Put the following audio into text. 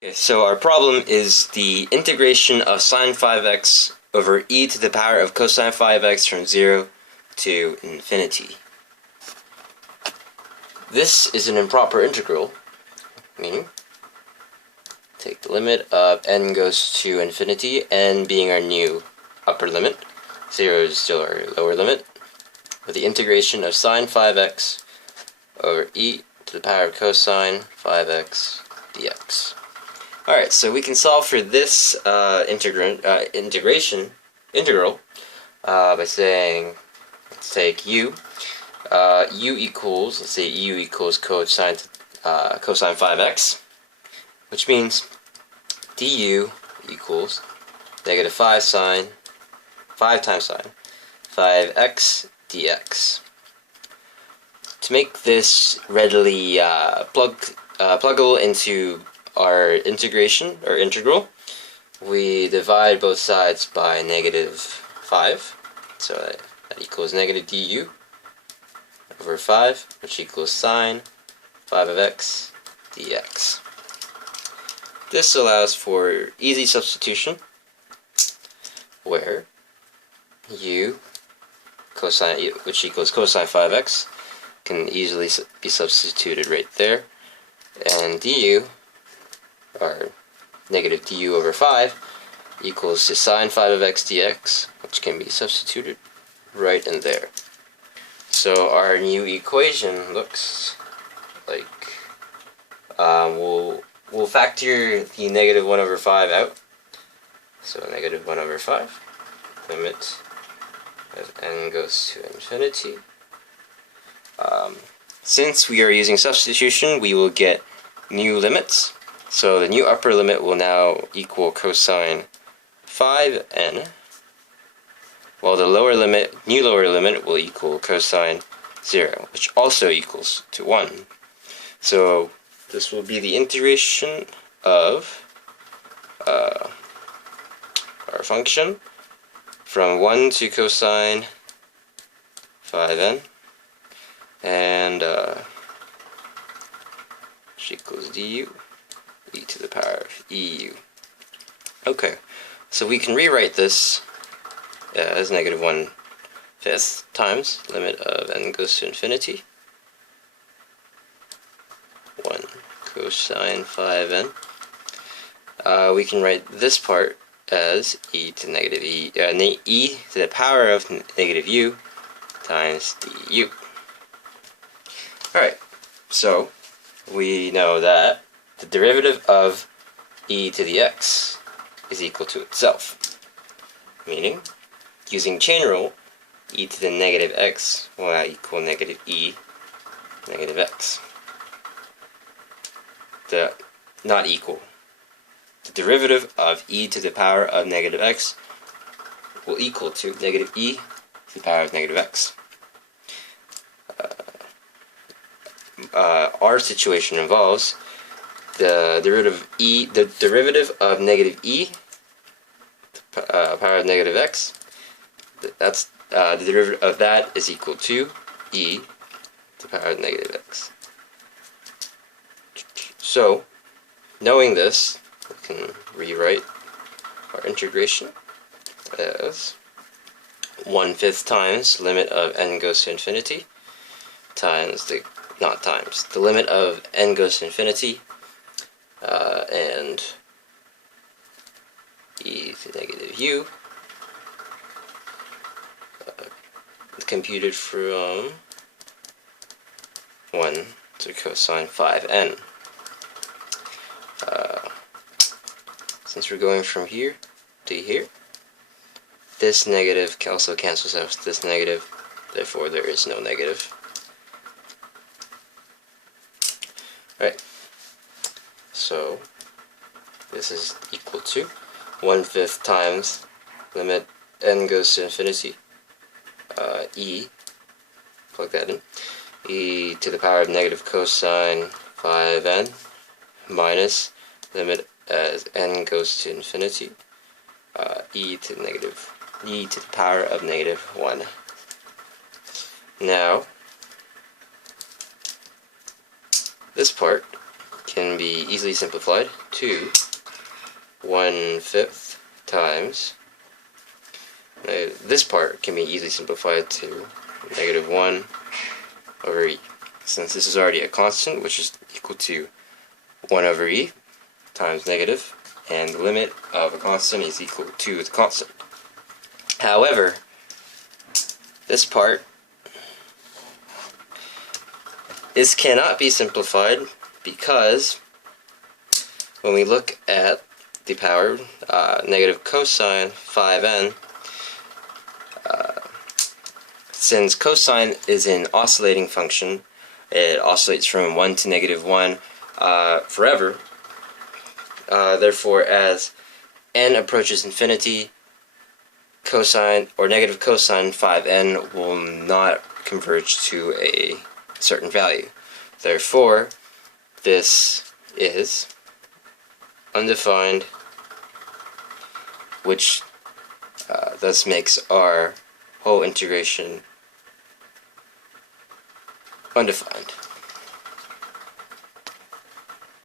Okay, so our problem is the integration of sine 5x over e to the power of cosine 5x from 0 to infinity. This is an improper integral, meaning take the limit of n goes to infinity, n being our new upper limit, 0 is still our lower limit, with the integration of sine 5x over e to the power of cosine 5x dx. Alright, so we can solve for this integral by saying, let's take u. U equals, let's say u equals cosine 5x, which means du equals negative 5 times sine 5x dx. To make this readily pluggable into our integration, or integral, we divide both sides by negative 5, so that equals negative du over 5, which equals sine 5 of x dx. This allows for easy substitution, where u, cosine, which equals cosine 5x, can easily be substituted right there, and du, or negative du over 5, equals to sine 5 of x dx, which can be substituted right in there. So our new equation looks like, we'll factor the negative 1 over 5 out. So negative 1 over 5, limit as n goes to infinity. Since we are using substitution, we will get new limits. So the new upper limit will now equal cosine 5n, while the new lower limit will equal cosine 0, which also equals to 1. So this will be the integration of our function from 1 to cosine 5n, and which equals du e to the power of eu. Okay, so we can rewrite this as negative 1/5 times limit of n goes to infinity 1 cosine 5n. We can write this part as e to the power of negative u times du. Alright, so we know that the derivative of e to the x is equal to itself, meaning, using chain rule, e to the negative x will now equal negative e negative x. Not equal. The derivative of e to the power of negative x will equal to negative e to the power of negative x. Our situation involves the derivative of negative e to the power of negative x. That's the derivative of that is equal to e to the power of negative x. So, knowing this, we can rewrite our integration as 1/5 times limit of n goes to infinity times the limit of n goes to infinity and e to negative u, computed from 1 to cosine 5n. Since we're going from here to here, this negative also cancels out this negative, therefore there is no negative. Alright, so this is equal to 1/5 times limit n goes to infinity e, plug that in, e to the power of negative cosine 5n minus limit as n goes to infinity e to the power of negative 1. Now this part can be easily simplified 2 1/5 times, this part can be easily simplified to negative 1 over e, since this is already a constant, which is equal to 1 over e times negative, and the limit of a constant is equal to the constant. However, this part, this cannot be simplified because when we look at the power, negative cosine 5n, since cosine is an oscillating function, it oscillates from 1 to negative 1 forever. Therefore, as n approaches infinity, cosine or negative cosine 5n will not converge to a certain value. Therefore, this is undefined, which thus makes our whole integration undefined.